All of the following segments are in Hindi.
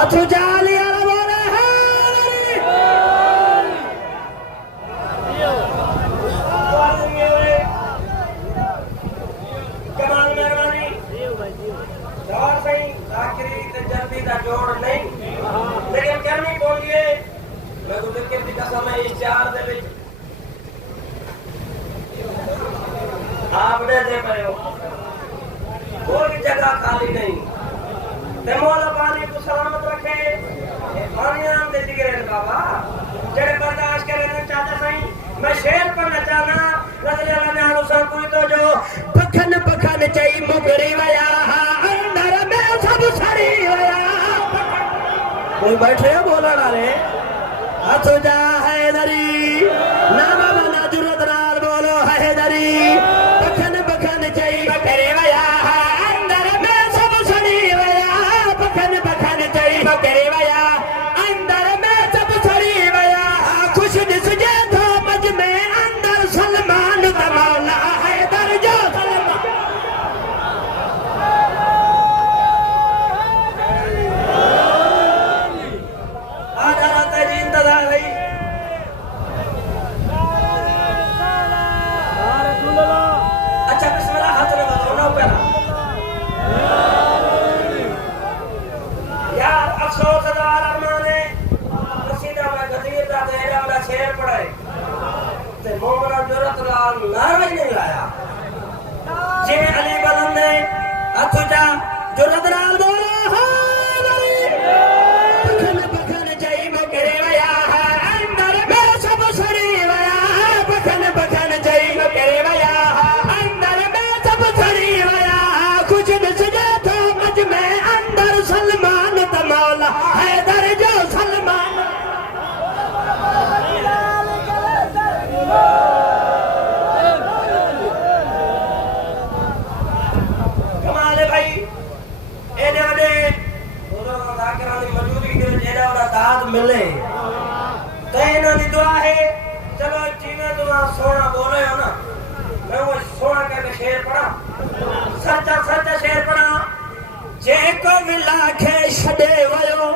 अथु जाली वाला बोले है कमाल मेहरबानी और सही आखिरी जल्दी का जोड़ नहीं लेकिन करनी बोलिए मैं तो जिक्र की कसम है इस चार दे विच आपने दे पाए हो कोई जगह खाली नहीं ते मौला पानी को सलामत रखे पानी नाम दे दिए बाबा जेड़े बर्दाश्त करे ने चाचा सही मैं शेर पढ़ना चाहना रज़ी अल्लाह ने हुसैन पूरी तो जो पखन पखन चई मुगरी वया अंदर में सब सड़ी वया कोई बैठे बोलण वाले हथ जा हैदरी ना बाबा ना जुरत नाल बोलो हैदरी पखन पखन चई मुगरी वया अंदर में सब सड़ी वया पखन पखन चई मुगरी वया अंदर में सब सड़ी वया खुश दिस जे तो मज में अंदर सलमान दा मौला हैदर जो सलमान आज रात जी इंतजार है अच्छा बिस्मिल्लाह हाथ लगा दो ना ऊपर यार अफसोस हज़ार अरमान है कसीदा में गदीर दा तेरा वाला शेर पढ़े ते मोमना जुरत लाल नारा ही नहीं लाया जे अली बलंद ने अथु जा जुरत लाल बोला हैदरी पखन पखन जई मुगरे वया अंदर में सब सड़ी वया पखन पखन जई मुगरे वया अंदर में सब सड़ी वया कुछ दिस जे तो मज में अंदर सलमान दा मौला हैदर जो सलमान कमाल है भाई एने वडे बुजुर्ग जाकिरां दी मौजूदगी दे जेड़ा वाला दाद मिले ते इन्हां दी दुआ है चलो जिवें दुआ सोना बोले हो ना मैं वो सोना करके शेर पढ़ा सच्चा सच्चा शेर पढ़ा जे को मिला के छडे वयो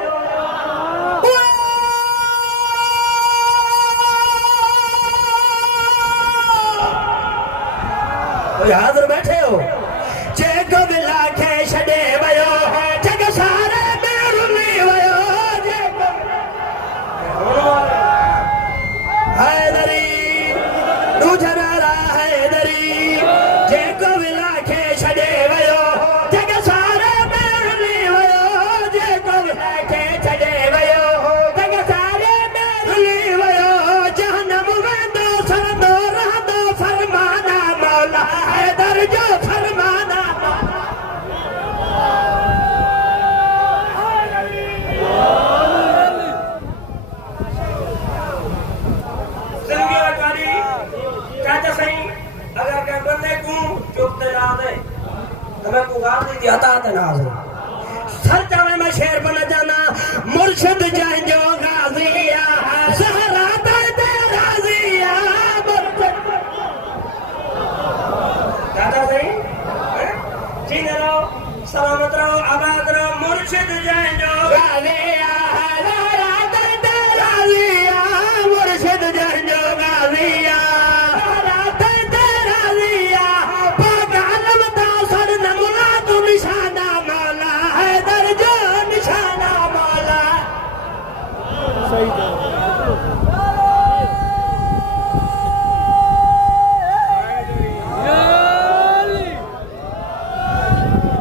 कोई हाजिर बैठे हो जे को मिला के छडे वयो जग सारे में रुली वयो जे को हैदरी दूजरा हैदरी जे को मिला के छडे वयो जग सारे में रुली वयो जे को मिला के छडे वयो जग सारे में रुली वयो जहन्नम वेंदो सरदो रहंदो फरमाना मौला हैदर जो फरमाना जिंदगी वाली चाचा सही अगर के बंदे को चुपते ना दे तो मैं को गाल दी आता ते ना दे सर चावे मैं शेर बना जाना मुर्शिद जाए जो गाजिया सहरा दे राजिया मुर्शिद चाचा सही जीने रहो सलामत रहो आबाद रहो मुर्शिद जाए जो गाजिया सहरा दे राजिया मुर्शिद जाए जो गाजिया सहरा दे राजिया पाक आलम दा सर नमला तू निशाना मौला हैदर जो निशाना मौला सही